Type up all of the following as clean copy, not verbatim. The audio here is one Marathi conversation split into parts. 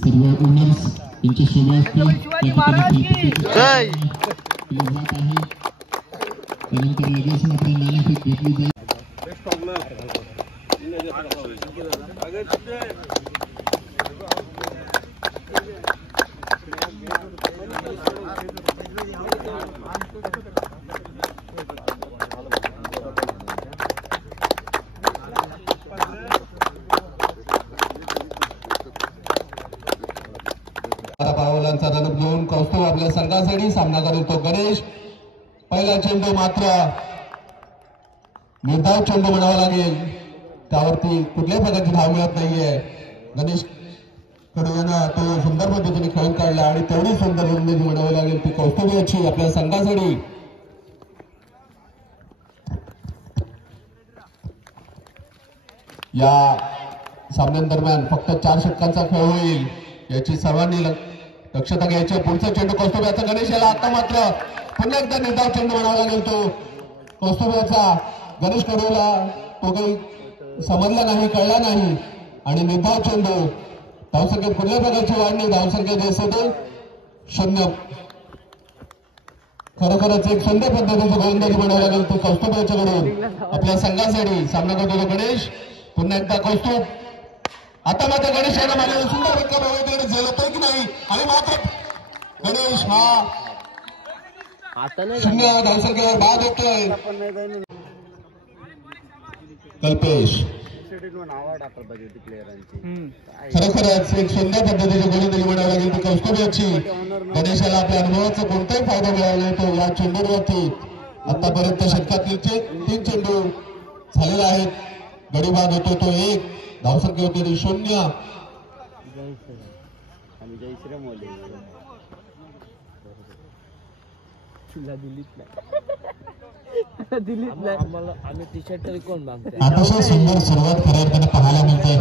सर्व ओनर्स यांची सेवा असते आहे. त्यानंतर लगेच मात्र नाणेफेक घेतली जाईल. पावलांचा रणप घेऊन कौस्तुभ आपल्या संघासाठी सामना करतो गणेश. पहिला चेंडू मात्र निर्धाव चेंडू म्हणावा लागेल, त्यावरती कुठल्याही प्रकारची धाव मिळत नाहीये. गणेश कडव्यानं तो सुंदर पद्धतीने खेळून काढला आणि तेवढी सुंदर निर्णय म्हणावी लागेल ती कौस्तुभाची आपल्या संघासाठी. या सामन्यांदरम्यान फक्त 4 षटकांचा खेळ होईल याची सर्वांनी दक्षता घ्यायची. पुढचा चेंडू कौस्तुभाचा गणेश याला आता मात्र पुन्हा एकदा निर्धाव चेंडू म्हणावा लागेल तो कौस्तुभाचा. गणेश कडूला तो काही समजला नाही, कळला नाही आणि निर्धाव चेंडू. धावसंख्येत कुठल्या प्रकारची वाढ नाही, धावसंख्या दिसते 0. खरोखरच एक सुंदर पद्धतीची गोलंदाजी म्हणावी लागेल तो कौस्तुभाच्याकडून आपल्या संघासाठी. सामना करतो गणेश. पुन्हा एकदा कौस्तुभ. आता मात्र गणेश याला माझ्या सुंदर फटका झेलतोय की नाही आणि मात्र गणेश हा 0 धावसंख्येवर बाद होतोय. कल्पेश खरोखरच एक सुंदर पद्धतीची गोलंदाजी म्हणावी लागेल ती कौस्तुभाची. गणेशाला आपल्या अनुभवाचा कोणताही फायदा मिळाला नाही तो या चेंडूवरती. आतापर्यंत षटकातील 3 चेंडू झालेले आहेत. गडी बाद होतो तो 1, धावसंख्या होती ती 0. अतिशय सुंदर सुरुवात खऱ्या पाहायला मिळते.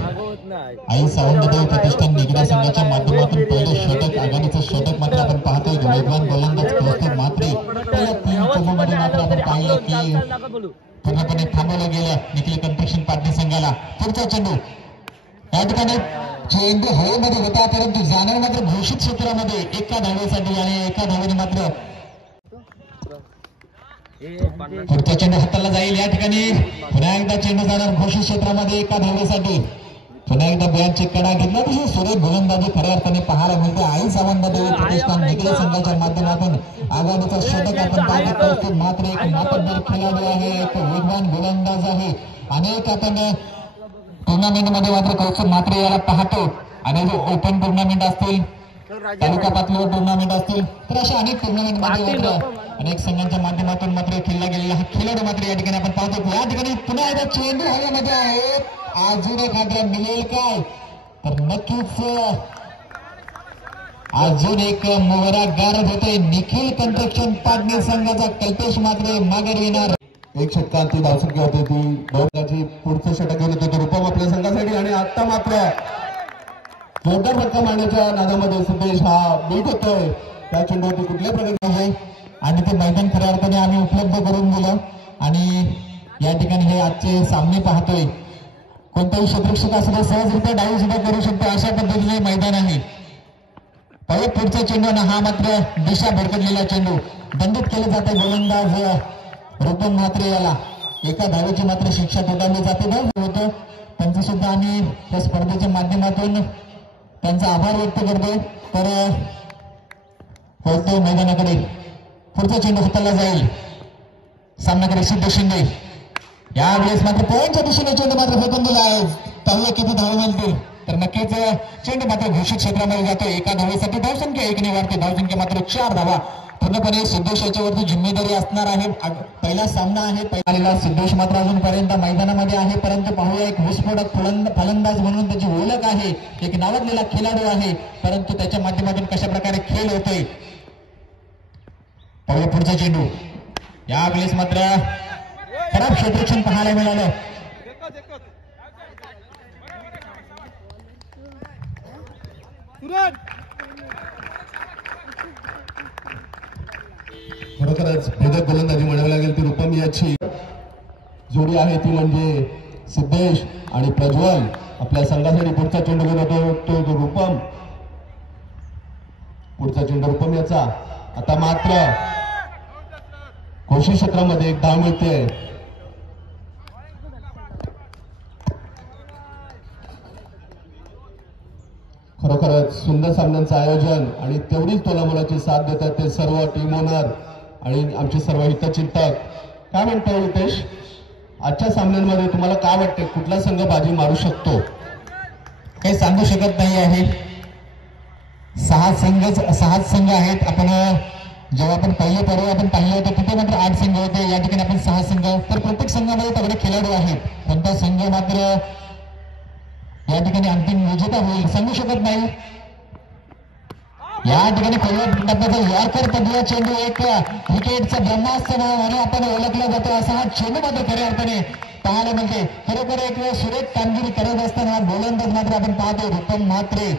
आई सावंतदेव प्रतिष्ठान निगडा संघाच्या माध्यमातून पहिलं षटक, आघाडीचं षटक मात्र आपण पाहतोय. वेगवान गोलंदाज कौस्तुभ म्हात्रे पहिल्या 3 चेंडूमध्ये मात्र आपण पाहिलं की पूर्णपणे थांबवलं गेलं निखिल कन्स्ट्रक्शन पार्टी संघाला. पुढचा चेंडू या ठिकाणी चेंडू हवेमध्ये होता परंतु जाणार मात्र घोषित क्षेत्रामध्ये एका धावेसाठी आणि एका धावेने मात्र पुढचा चेंडू हाताला जाईल. या ठिकाणी पुन्हा एकदा चेंडू जाणार घोषित क्षेत्रामध्ये एका धावेसाठी. पुन्हा एकदा बॅटची कडा घेतला तशी सुरेख गोलंदाजी खऱ्या अर्थाने पाहायला मिळते. आई सावंतदेव प्रतिष्ठान निगडा संघाच्या माध्यमातून आघाडीचा षटक आपण पाहतो. मात्र एक मातब्बर खेळाडू आहे, एक वेगवान गोलंदाज आहे. अनेक आपण टुर्नामेंटमध्ये मात्र कौस्तुभ म्हात्रे याला पाहतो. आणि ओपन टुर्नामेंट असतील, तालुका पातळीवर टुर्नामेंट असतील तर अशा अनेक टुर्नामेंटमध्ये मात्र अनेक संघांच्या माध्यमातून मात्र खेळला गेलेला हा खेळाडू मात्र या ठिकाणी आपण पाहतो. या ठिकाणी पुन्हा एकदा चेंडू हवेमध्ये आहे. अजून एक हादरा मिळेल काय तर नक्कीच अजून एक मोहरा गारद होते. निखिल कन्स्ट्रक्शन पाटणी संघाचा कल्पेश मात्र माघारी येणार. 1 षटकांची धावसंख्या होती ती बहुताची. पुढचं षटक घेऊन येतो रूपम आपल्या संघासाठी आणि आता मात्र जोरदार फटका मारण्याच्या नादामध्ये सिद्धेश हा बीट होतोय. त्या चेंडूवरती कुठल्या प्रकारचे आहे आणि ते मैदान खऱ्या अर्थाने आम्ही उपलब्ध करून दिलं. आणि या ठिकाणी हे आजचे सामने पाहतोय. कोणताही क्षेत्ररक्षक असं सहजरित्या डावी सुद्धा करू शकतो अशा पद्धतीने मैदान आहे. परत पुढचा चेंडू हा मात्र दिशा भडकलेला चेंडू दंडित केले जाते. गोलंदाज रूपम म्हात्रे याला एका धावेची मात्र शिक्षा ठोठावली जाते. होतं त्यांचं सुद्धा आम्ही या स्पर्धेच्या माध्यमातून त्यांचा आभार व्यक्त करतो. तर होतो मैदानाकडे. पुढचा चेंडू हाताला जाईल. सामनाकडे सिद्ध शिंदे. यावेळेस मात्र पॉईंटच्या दिशेने चेंडू मात्र फेकून दिला आहे. पाहूया किती धावा मिळतील तर नक्कीच चेंडू मात्र घोषित क्षेत्रामध्ये जातो. एका धावेसाठी धावसंख्या 1ने वाढते. धावसंख्या मात्र 4 धावा. पूर्णपणे सिद्धेश याच्यावरती जिम्मेदारी असणार आहे. पहिला सामना आहे. पहिला सिद्धेश मात्र अजूनपर्यंत मैदानामध्ये आहे परंतु पाहूया एक विस्फोटक फलंदाज म्हणून त्याची ओळख आहे. एक नावाजलेला खेळाडू आहे परंतु त्याच्या माध्यमातून कशा प्रकारे खेळ होतोय पाहूया. पुढचा चेंडू यावेळेस मात्र खराब क्षेत्ररक्षण पाहायला मिळालं. खरोखरच भेदक गोलंदाजी म्हणावी लागेल ती रूपम याची जोडी आहे ती म्हणजे सिद्धेश आणि प्रज्वल. आपल्या संघासाठी पुढचा चेंडू घेऊन येतो तो रूपम. पुढचा चेंडू रुपम याचा. आता मात्र कोशी क्षेत्रामध्ये एक धाव मिळते. खरोखरच सुंदर सामन्यांचं आयोजन आणि तेवढीच तोलामोलाची साथ देतात ते सर्व टीम ओनर आणि आमचे सर्व हितचिंतक. काय म्हणतो हितेश, आजच्या सामन्यांमध्ये तुम्हाला काय वाटते, कुठला संघ बाजी मारू शकतो? काही सांगू शकत नाही आहे. सहाच संघ आहेत. आपण जेव्हा आपण पहिले पर्व आपण पाहिले होते तिथे मात्र 8 संघ होते. या ठिकाणी आपण 6 संघ. तर प्रत्येक संघामध्ये तगडे खेळाडू आहेत. कोणता संघ मात्र या ठिकाणी अंतिम विजेता होईल सांगू शकत नाही. या ठिकाणी पहिल्या टप्प्याचा यॉर्कर पदवीचा चेंडू एक क्रिकेटचा ब्रह्मास्त्र म्हणून आपण ओळखला जातो. असा हा चेंडू मात्र खऱ्या अर्थाने पाहायला मिळते. खरोखर एक सुरेख कामगिरी करत असताना गोलंदाज मात्र आपण पाहतो रुपम म्हात्रे.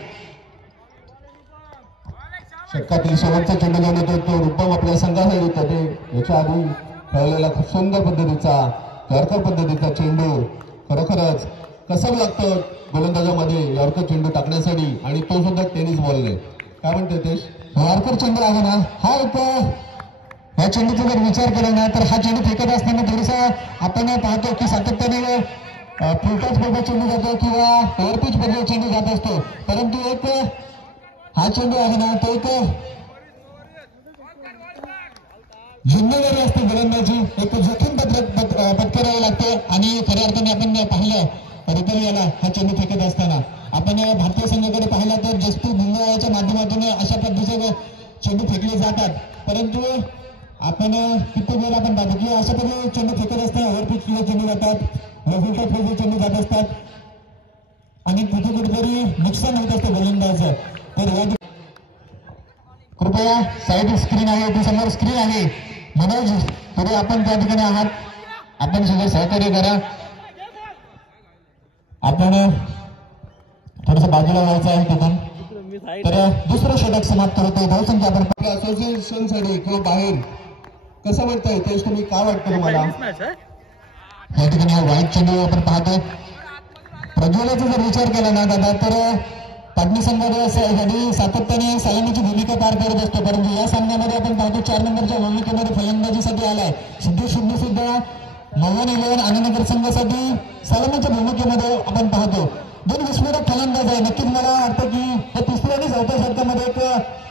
षटकातील शेवटचा चेंडू घेऊन येतो तो रुपम आपल्या संघासाठी. त्याने याच्या आधी खेळलेला खूप सुंदर पद्धतीचा यॉर्कर पद्धतीचा चेंडू. खरोखरच कसं लागतं गोलंदाजामध्ये यॉर्कर चेंडू टाकण्यासाठी आणि तो सुद्धा टेनिस बॉलने. काय म्हणते तेज, यॉर्कर चेंडू आहे ना हा एक या चेंडूचा जर विचार केला ना तर हा चेंडू फेकत असताना थोडासा आपण पाहतो की सातत्याने फुलटॉस पद्धत चेंडू जातो किंवा ओव्हरपिच पद्धत चेंडू जात असतो. परंतु एक हा चेंडू आहे ना तो एक जिम्मेदारी असते गोलंदाजी. एक जोखीम पत्करावी लागते आणि खऱ्या अर्थाने आपण पाहिलं रिपलियाला हा चेंडू फेकत असताना आपण भारतीय संघाकडे पाहिला तर जसप्रीत बुमराहच्या माध्यमातून अशा पद्धतीचे चेंडू फेकले जातात. परंतु आपण किती वेळा आपण पाहतो की अशा पद्धतीने चेंडू फेकत असताना ओव्हरपिच चेंडू जातात, रफुलटॉप चेंडू जात असतात आणि कुठे कुठेतरी नुकसान होत असतं गोलंदाजाचं. तर कृपया साईड स्क्रीन आहे ती समोर स्क्रीन आहे. मनोज तरी आपण त्या ठिकाणी आहात, आपण सगळं सहकार्य करा. आपण थोडस बाजूला व्हायचं आहे तिथून. तर दुसरं षटक समाप्त होते. धावसंख्या आपण असोसिएशन साठी किंवा बाहेर कसं म्हणताय तेज, तुम्ही काय वाटतं तुम्हाला? या ठिकाणी हा वाईट चेंडू आपण पाहतो. प्रज्वलाचा जर विचार केला ना दादा तर पाटणी संघासाठी सातत्याने सलामीची भूमिका पार करत असतो. परंतु या सामन्यामध्ये आपण पाहतो 4 नंबरच्या भूमिकेमध्ये फलंदाजीसाठी आलाय. सिद्धेश सुद्धा मवन 11 आनंदनगर संघासाठी सलामीच्या भूमिकेमध्ये आपण पाहतो. 2 विस्फोटक फलंदाज आहे. नक्कीच मला वाटतं की या 3ऱ्या आणि 4थ्या षटकामध्ये एक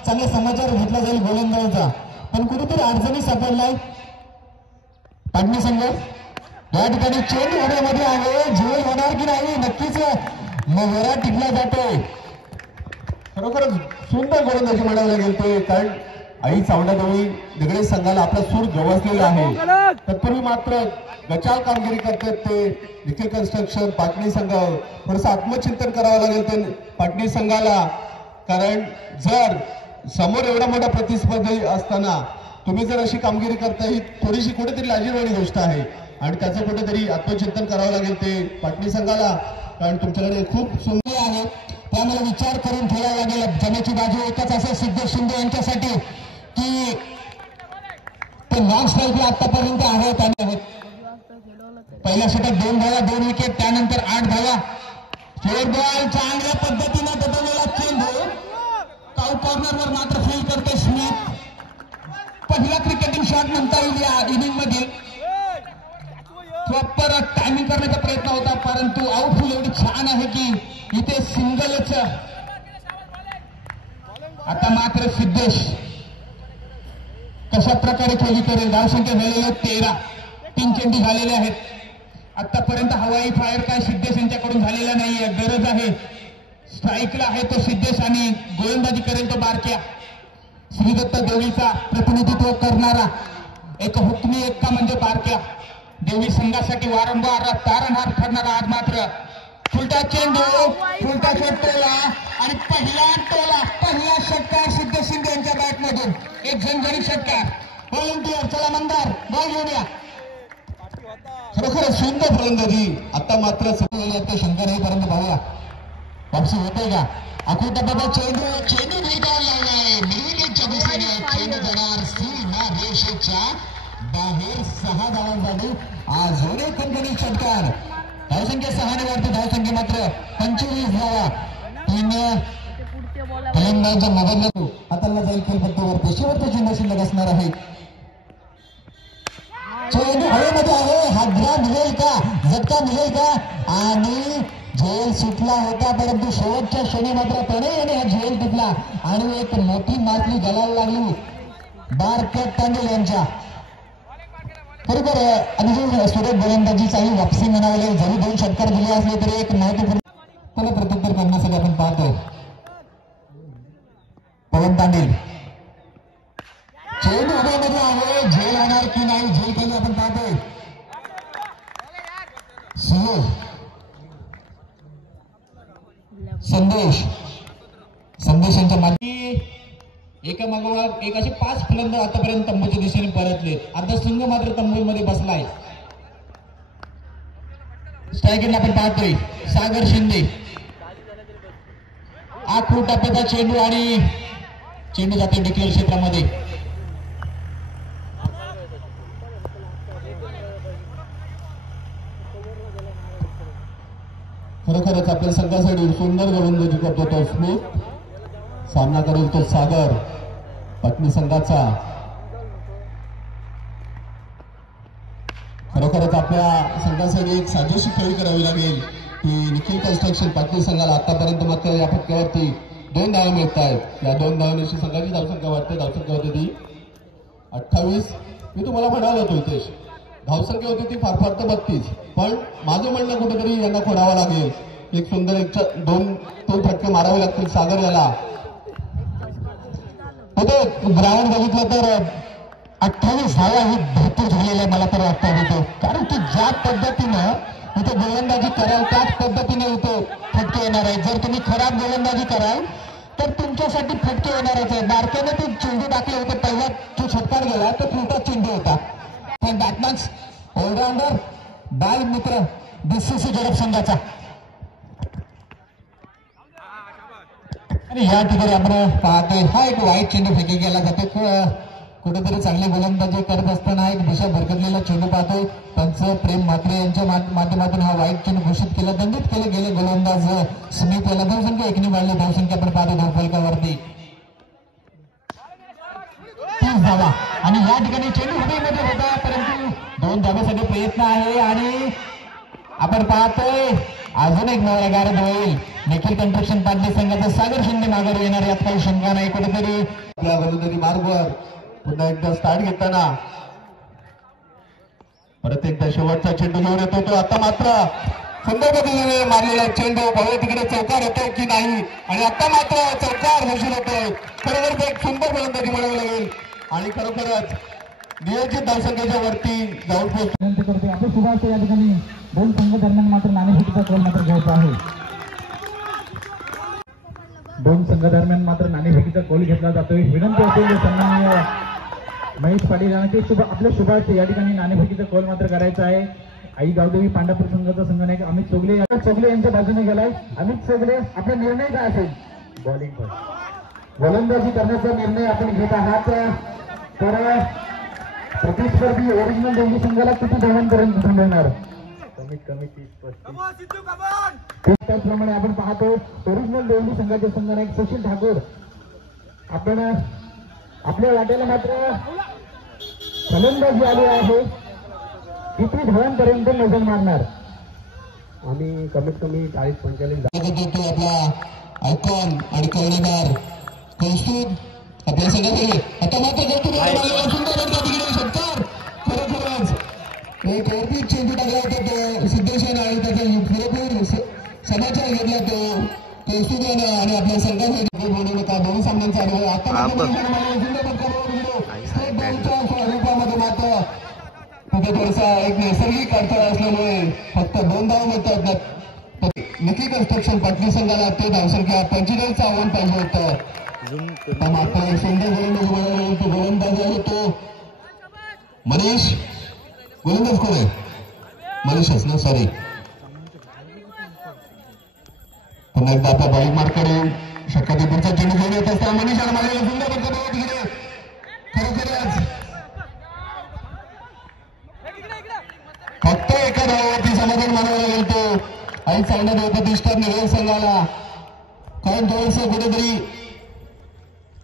चांगला समाचार घेतला जाईल गोलंदाजाचा. पण कुठेतरी अडचणी सापडलाय पाटणी संघ. या ठिकाणी चेंडू होण्यामध्ये आहे, झोल होणार की नाही नक्कीच मोहरा टिकला जातोय. खरोखरच सुंदर गोलंदाजी म्हणायला लागेल ते, कारण आई चावंडादेवी दगडे संघाला आपला सूर गवसलेला आहे. तत्पूर्वी मात्र गचाल कामगिरी करतात ते निखिल कन्स्ट्रक्शन पाटणी संघ. थोडस आत्मचिंतन करावं लागेल ते पाटणी संघाला, कारण जर समोर एवढा मोठा प्रतिस्पर्धी असताना तुम्ही जर अशी कामगिरी करता ही थोडीशी कुठेतरी लाजिरवाणी गोष्ट आहे आणि त्याचं कुठेतरी आत्मचिंतन करावं लागेल ते पाटणी संघाला, कारण तुमच्याकडे खूप सुंदर आहे. त्यामुळे विचार करून ठेवावा लागेल. जमेची बाजू एकच असेल सिद्धेश शिंदे यांच्यासाठी की ते नॉन स्ट्राईकला आतापर्यंत आहेत आणि पहिल्या षटक 2 धावा 2 विकेट, त्यानंतर 8 धावा. फेअर बॉल चांगल्या पद्धतीने दबवलेला चेंडू काउ कॉर्नरवर मात्र फील करते स्मिथ. पहिला क्रिकेटिंग शॉट म्हणता येईल या इनिंग मध्ये. प्रॉपर टायमिंग करण्याचा प्रयत्न होता परंतु आउटफुल एवढी छान आहे की इथे सिंगलच. आता मात्र सिद्धेश कशा प्रकारे खेळी करेल. धावसंख्या झालेली 13, 3 चेंडू झालेले आहेत. आतापर्यंत हवाई फायर काय सिद्धेश यांच्याकडून झालेला नाहीये. गरज आहे स्ट्राईकला आहे तो सिद्धेश आणि गोलंदाजी करेल तो बारक्या. श्रीदत्त देवीचा प्रतिनिधित्व करणारा एक हुकमी एक्का म्हणजे बारक्या. देवी संघासाठी वारंवार तारणहार ठरणारा आज मात्र फुलटा चेंडू, फुलटा टोला आणि पहिला षटकार सिद्धेश शिंदे यांच्या बॅटमधून. एक झणझणीत षटकार. व्हॉलंटियर चला मंदार बॉल घेऊन या. खरोखर सुंदर फलंदाजी. आता मात्र शंकर आहे परंतु पाहूया वापसी होते का. अखोट टप्प्याचा चेंडू वेगाला लावलाय निर्विकेटच्या दिशेने. चेंडू जाणार सीमा रेषेच्या बाहेर. 6 धावांसाठी अजून एक खणखणीत षटकार. धावसंख्या 6 ने वाढते. धावसंख्या मात्र 25 धावा. 3 गोलंदाजांच्या मोबाईल हाताला जाईल खेळपट्टीवर पेशीवरती चेंडू शिल्लक असणार आहे. चेंडू हवेमध्ये आहे, हादरा मिळेल का, झटका मिळेल का, आणि झेल सुटला होता परंतु शेवटच्या क्षणी मात्र प्रणय याने हा झेल टिकला आणि एक मोठी मासली गळायला लागली बारकट तांडेल यांच्या. बरोबर अतिशय सुरेख गोलंदाजीची आणि वापसी म्हणावं लागेल. जरी 2 षटकार दिले असले तरी एक महत्वपूर्ण त्याला प्रत्युत्तर करण्यासाठी आपण पाहतोय पवन तांडेल. चेंडू हवेमध्ये आहे, झेल होणार की नाही, झेल केली आपण पाहतोय. संदेश यांच्या मागे एका मागोमाग एक असे 5 फलंदाज आतापर्यंत तंबूच्या दिशेने परतले. अर्धा संघ मात्र तंबूमध्ये बसलाय. स्ट्रायकरला आपण पाहतोय सागर शिंदे. 8 फूट टप्प्याचा चेंडू आणि चेंडू जाते डिक्लेअर क्षेत्रामध्ये. खरोखरच आपल्या संघासाठी सुंदर गोलंदाजी करतो तो स्मिथ. सामना करेल तो सागर पत्नी संघाचा. खरोखरच आपल्या संघासाठी एक साजेशी खेळी करावी लागेल की निखिल कन्स्ट्रक्शन पत्नी संघाला आतापर्यंत मात्र या फटक्यावरती 2 धावा मिळत आहेत. या 2 धावांची संघाची धावसंख्या वाढते. धावसंख्या होती ती 28. मी तुम्हाला म्हणालो होतो हितेश, धावसंख्या होती ती फार तर 32. पण माझं म्हणणं कुठेतरी यांना खोडावं लागेल. एक सुंदर 2 फटके मारावे लागतील सागर याला. ग्राउंड बघितलं तर 28 धावा ही भरपूर झालेल्या मला तर वाटतं होतं. कारण की ज्या पद्धतीनं इथे गोलंदाजी कराल त्याच पद्धतीने इथे फटके येणार आहेत. जर तुम्ही खराब गोलंदाजी कराल तर तुमच्यासाठी फटके येणारच आहे. बारक्याने ते चेंडू टाकले होते, पहिला जो षटकार गेला तो फुलटा चेंडू होता. पण बॅटमॅन्स ऑलराऊंडर बाल मित्र बीसीसी जडप संघाचा. आणि या ठिकाणी आपण पाहतोय हा एक वाईट चेंडू फेकी केला जातो. कुठेतरी चांगली गोलंदाजी करत असताना एक दिशा भरकटलेला चेंडू पाहतोय. पंच प्रेम म्हात्रे यांच्या माध्यमातून हा वाईट चेंडू घोषित केला. दंडित केले गेले गोलंदाज स्मिथ याला. धावसंख्या 1 ने वाढली. धावसंख्या आपण पाहतो धावफलकावरती 30 धावा. आणि या ठिकाणी चेंडू हवेमध्ये होता परंतु 2 धावेसाठी प्रयत्न आहे आणि आपण पाहतोय अजून एक नवरा गारद होईल. निखिल कन्स्ट्रक्शन पाटणी संघाचा सागर शिंदे माघार येणार यात काही शंका नाही. कुठेतरी आपल्या गोलंदाजी मार्गवर पुन्हा एकदा स्टार्ट घेताना परत एकदा शेवटचा चेंडू घेऊन येतो तो. आता मात्र सुंदर पद्धतीने मारलेला चेंडू भाऊ तिकडे चौकार होतोय की नाही आणि आता मात्र चौकार घोषित होतोय. खरोखर एक सुंदर गोलंदाजी म्हणावी लागेल आणि खरोखरच नियोजित धावसंख्येच्या वरती जाऊन पोहोचतो. आपण सुभाष या ठिकाणी 2 संघ दरम्यान मात्र नाणेफेकीचा कॉल मात्र घ्यायचा आहे. 2 संघ दरम्यान मात्र नाणेफेकीचा कॉल घेतला जातोय. विनंती असेल सन्माननीय महेश पाटील यांना की आपल्या सुभाष या ठिकाणी नाणेफेकीचा कॉल मात्र करायचा आहे. आई गावदेवी पांढरपूर संघाचा संघनायक अमित चोगले यांच्या बाजूने गेलाय. अमित चोगले आपला निर्णय काय असेल? बॉलिंग पर गोलंदाजी करण्याचा निर्णय आपण घेत आहात. तर प्रतिस्पर्धी ओरिजिनल देवली संघाला किती धावांपर्यंत थांबवणार? कमीत कमी 30-35. त्याचप्रमाणे आपण पाहतो ओरिजिनल देवली संघाचे संघनायक सुशील ठाकूर आपण आपल्या वाट्याला मात्र फलंदाजी आली आहे. किती धावांपर्यंत नजर मारणार? आम्ही कमीत कमी 40-45 आपला आयकॉन आणि कर्णधार कौस्तुभ आपल्या संघाकडे. आता मात्र षटकार खरोखरच एक वरती चेंडू टाकला होता तो सिद्धेशाने आणि त्याचा पुरेपूर समाचार घेतला तो कौस्तुभाने आणि आपल्या संघासाठी दोन्ही सामन्यांचा अनुभव. आता स्टेट बँकच्या स्वरूपामध्ये मात्र तिथे थोडासा एक नैसर्गिक अडथळा असल्यामुळे फक्त 2 धावा मिळतात. निखिल कन्स्ट्रक्शन पाटणी संघाला ते धावसंख्या 45चं आव्हान पाहिजे होतं. मात्र एक सुंदर गोलंदाज बनावला. तो गोलंदाज आहे तो मनीष. गोलंदाज कोण आहे? मनीषच ना, सॉरी. पुन्हा एकदा आपल्या बॉलिंग मार्कडे शक्यतो पुढचा चेंडू घेऊन येत असता मनीष आणि मला सुंदर पद्धतीने तिकडे खरोखरच फक्त एका धावावरती समाधान मानावं लागेल. तो आई सांगण्यात होतं दिसतात निवड संघाला. कारण थोडंसं कुठेतरी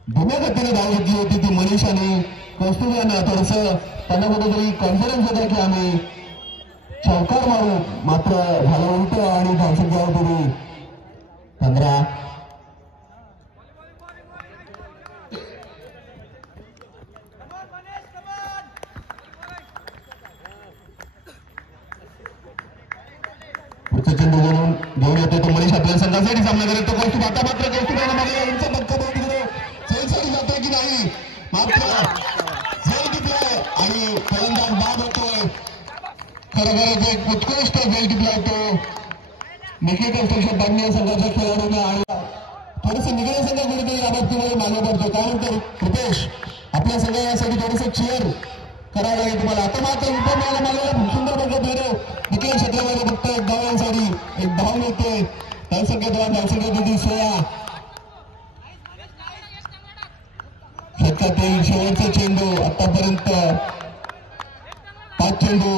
धीम्या गतीने धाव घेतली होती ती मनीष आणि कौस्तुभ यांना थोडस त्यांना कुठेतरी कॉन्फिडन्स होता की आम्ही चौकार मारू, मात्र झालं उलट आणि धावसंख्या होती 15. पुढचा चेंडू घेऊन येतो तो मनीष आपल्या संघासाठी सामना करतो. कौस्तुभ आता मात्र कौस्तुभाला मागे उंच पक्का बॉल तिकडे झेलसाठी जातोय की नाही, मात्र झेल टिपलाय आणि फलंदाज बाद होतोय. खरोखरच एक उत्कृष्ट झेल टिपलाय तो निखिल कन्स्ट्रक्शन पाडणे संघाच्या खेळाडूने आणि थोडस निघण्या संघ कुठेतरी या बाबतीमध्ये मागे पडतो. त्यानंतर रुपेश आपल्या संघ यासाठी थोडस चेअर करावं लागेल तुम्हाला. आता मात्र उपमाला मागे सुंदर बघत बरं निखिल क्षेत्रामध्ये फक्त एक धावांसाठी एक धाव मिळते. धावसंख्येद्वारा धावसंख्या दिली 16. षटकातील शेवटचा चेंडू आतापर्यंत 5 चेंडू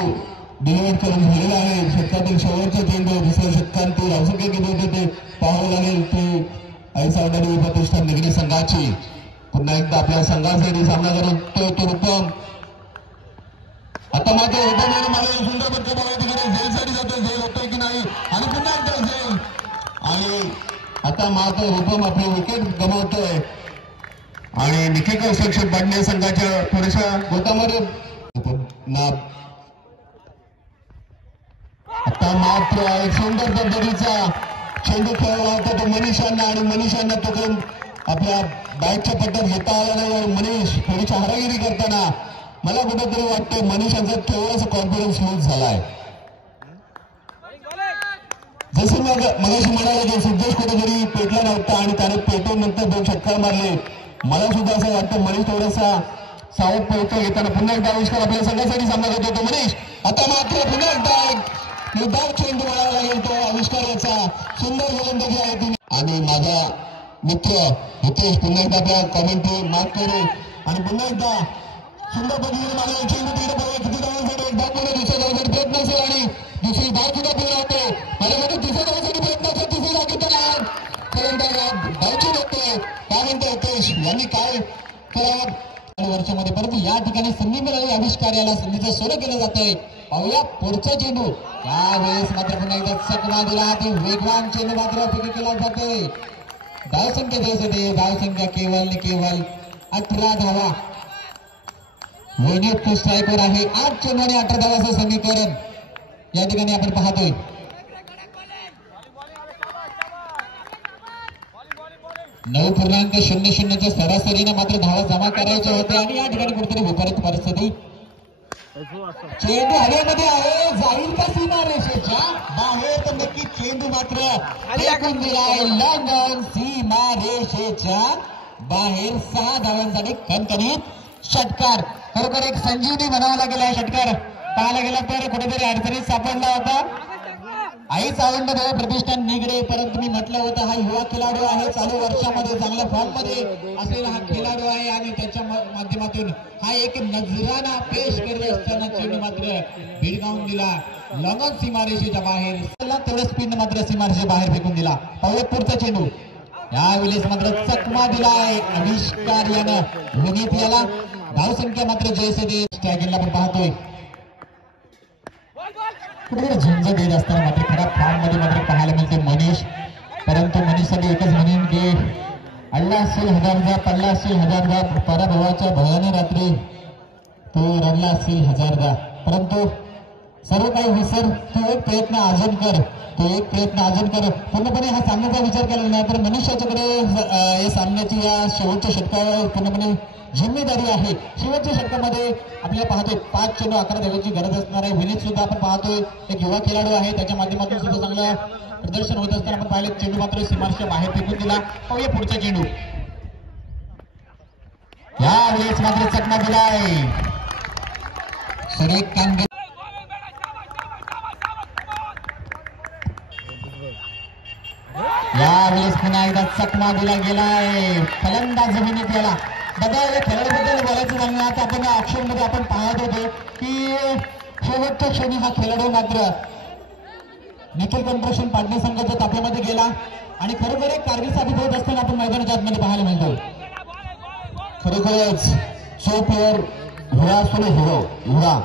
डिलिव्हर करून झालेला आहे. षटकातील शेवटचा चेंडू दुसऱ्या षटकांतील धावसंख्या किती होते ते पाहावं लागेल. ती ऐसावडी प्रतिष्ठान निगडी संघाची पुन्हा एकदा आपल्या संघासाठी सामना करतो तो रूपम. आता मात्र रुपमाने मला सुंदर फटका बघा तिकडे झेलसाठी जातो. झेल होतोय की नाही आणि पुन्हा एकदा झेल आणि आता मात्र रूपम आपली विकेट गमावतोय आणि निखिल कन्स्ट्रक्शन पाडणे संघाच्या थोड्याशा गोतामध्ये आता मात्र एक सुंदर पद्धतीचा चेंडू खेळला होता तो मनीषांना आणि मनीषांना तो करून आपल्या बॅटच्या पट्ट्यात घेता आला नाही. आणि मनीष थोडीशी हारागिरी करताना मला कुठेतरी वाटतं मनीषांचा थोडासा कॉन्फिडन्स लूज झालाय. जसं मगाशी म्हणाले की सिद्धेश कुठेतरी पेटला नव्हता आणि त्याने पेटून नंतर 2 षटकार मारले. मला सुद्धा असं वाटतं मनीष थोडासा सावध पळतो घेताना पुन्हा एकदा आविष्कार आपल्या संघासाठी सामना करतो तो मनीष. आता मात्र पुन्हा एकदा एक निर्धाव चेंडू मारावा लागेल तो आविष्कार याचा सुंदर गोलंदाजी आहे ती. आणि माझा मित्र हितेश पुन्हा एकदा आपल्या कॉमेंट्री मार्क करू आणि पुन्हा एकदा सुंदर पद्धतीने माझा चेंडू तिकडे बघा किती धावांसाठी एक धाव पूर्ण दुसऱ्या धावासाठी प्रयत्न असेल आणि दुसरी धाव सुद्धा पूर्ण होते. माझ्यासाठी तिसऱ्या धावासाठी प्रयत्न असेल तिसरी धाव घेताना धावची होते. काय म्हणतो हितेश यांनी काय करावं वर्षामध्ये, परंतु या ठिकाणी संधी मिळाली आविष्कार याला संधीचं सोनं केलं जातंय. पाहूया पुढचा चेंडू. यावेळेस मात्र पुन्हा एकदा चकमा दिला ती वेगवान चेंडू मात्र फेकी केला जातोय. धावसंख्या द्यायसाठी धावसंख्या केवळ 18 धावा. वैनित स्ट्रायकर आहे 8 चेंडू आणि 18 धावाचं समीकरण या ठिकाणी आपण पाहतोय. 9.00च्या सरासरीने मात्र धावा जमा करायच्या होत्या आणि या ठिकाणी कुठेतरी विपरीत परिस्थिती. चेंडू हवेमध्ये आहे, जाईल का सीमा रेषेच्या बाहेर तर नक्की चेंडू मात्र फेकून दिलाय लंडन सीमा रेषेच्या बाहेर. 6 धावांसाठी खणखणीत षटकार. खरोखर एक संजीवनी म्हणावा लागेल आहे षटकार. पाहायला गेला तर कुठेतरी अडचणीत सापडला होता आईच आनंद प्रतिष्ठान निगडे. परंतु मी म्हटलं होतं हा युवा खेळाडू आहे, चालू वर्षामध्ये चांगल्या फॉर्म मध्ये असलेला हा खेळाडू आहे आणि त्याच्या माध्यमातून हा एक नजराना पेश करत असताना चेंडू मात्र भिडकावून दिला लॉंगॉन सीमारेषेच्या बाहेर. तेवढ्या स्पीड मात्र सीमारेषेच्या बाहेर फेकून दिला. पाहूया पुढचा चेंडू. यावेळेस मात्र चकमा दिलाय आविष्कार यानं विनीत याला. धावसंख्या मात्र जयसे स्ट्रायकिंगला आपण पाहतोय कुठे झुंज देत असताना मात्र खराब फॉर्म मध्ये मात्र पाहायला मिळते मनीष. परंतु मनीषसाठी एकच म्हणेन की अल्ला असेल हजारदा पडला असेल हजारदा पराभवाच्या भयाने रात्री तो रडला असेल हजारदा. परंतु सर्व काही विसर तू एक प्रयत्न अजून कर, पूर्णपणे हा सामन्याचा विचार केला नाही तर मनुष्याच्याकडे या सामन्याची या शेवटच्या षटकावर पूर्णपणे जिम्मेदारी आहे. शेवटच्या षटकामध्ये आपल्याला पाहतोय 5 चेंडू 11 धावांची गरज असणार आहे. विनीत सुद्धा आपण पाहतोय एक युवा खेळाडू आहे, त्याच्या माध्यमातून सुद्धा चांगलं प्रदर्शन होत असताना आपण पाहिले चेंडू मात्र सीमारेषेच्या बाहेर फेकून दिला. पाहूया पुढचा चेंडू. यावेळेस मात्र चकमा दिलाय सुरेख कामगिरी. यावेळेस पुन्हा एकदा चकमा दिला गेलाय फलंदाज जमिनीत याला. बघा या खेळाडूबद्दल बोलायचं झालं आता आपण ऑप्शन मध्ये आपण पाहत होतो की शेवटच्या क्षणी हा खेळाडू मात्र निखिल कन्स्ट्रक्शन पाडणे संघाच्या ताफ्यामध्ये गेला आणि खरोखर एक कारवी साबित होत असताना आपण मैदानाच्या आतमध्ये पाहायला मिळतो. खरोखरच जो प्लेअर हिरा असतो ना हिरा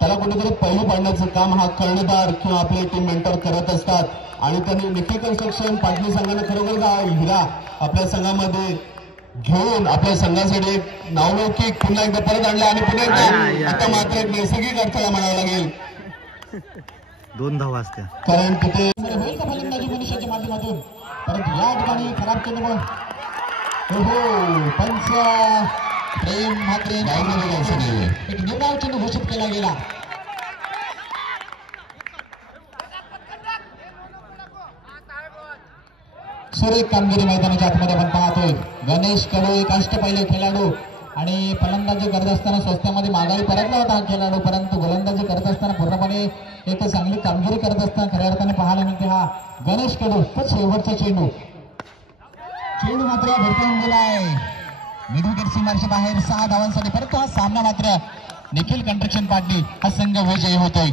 त्याला कुठेतरी पहिली पाडण्याचं काम हा कर्णधार किंवा आपले टीम मेंटर करत असतात. आणि त्यांनी निखिल कन्स्ट्रक्शन पाटणी संघाने खरोखर हा हिरा आपल्या संघामध्ये घेऊन आपल्या संघासाठी एक नावलौकिक पुन्हा एकदा परत आणला आणि पुन्हा एकदा आता मात्र एक नैसर्गिक अडथळा म्हणावा लागेल 2 धावा असत्या कारण तिथे होईल का फलंदाजी मनुष्याच्या माध्यमातून, परंतु या ठिकाणी खराब केलं. पंच प्रेम मात्र एक निर्णायक चेंडू घोषित केला गेला. सुरेख कामगिरी मैदानाच्या आतमध्ये आपण पाहतोय. गणेश कडू एक अष्टपैलू खेळाडू आणि फलंदाजी करत असताना स्वस्त्यामध्ये माघारी परतला होता हा खेळाडू, परंतु गोलंदाजी करत असताना पूर्णपणे एक चांगली कामगिरी करत असताना खऱ्या अर्थाने पाहायला मिळते हा गणेश कडू. तर शेवटचा चेंडू मात्र भरपूर गेला आहे मिड विकेट सीमारच्या बाहेर 6 धावांसाठी, परंतु हा सामना मात्र निखिल कन्स्ट्रक्शन पाटणी हा संघ विजयी होतोय.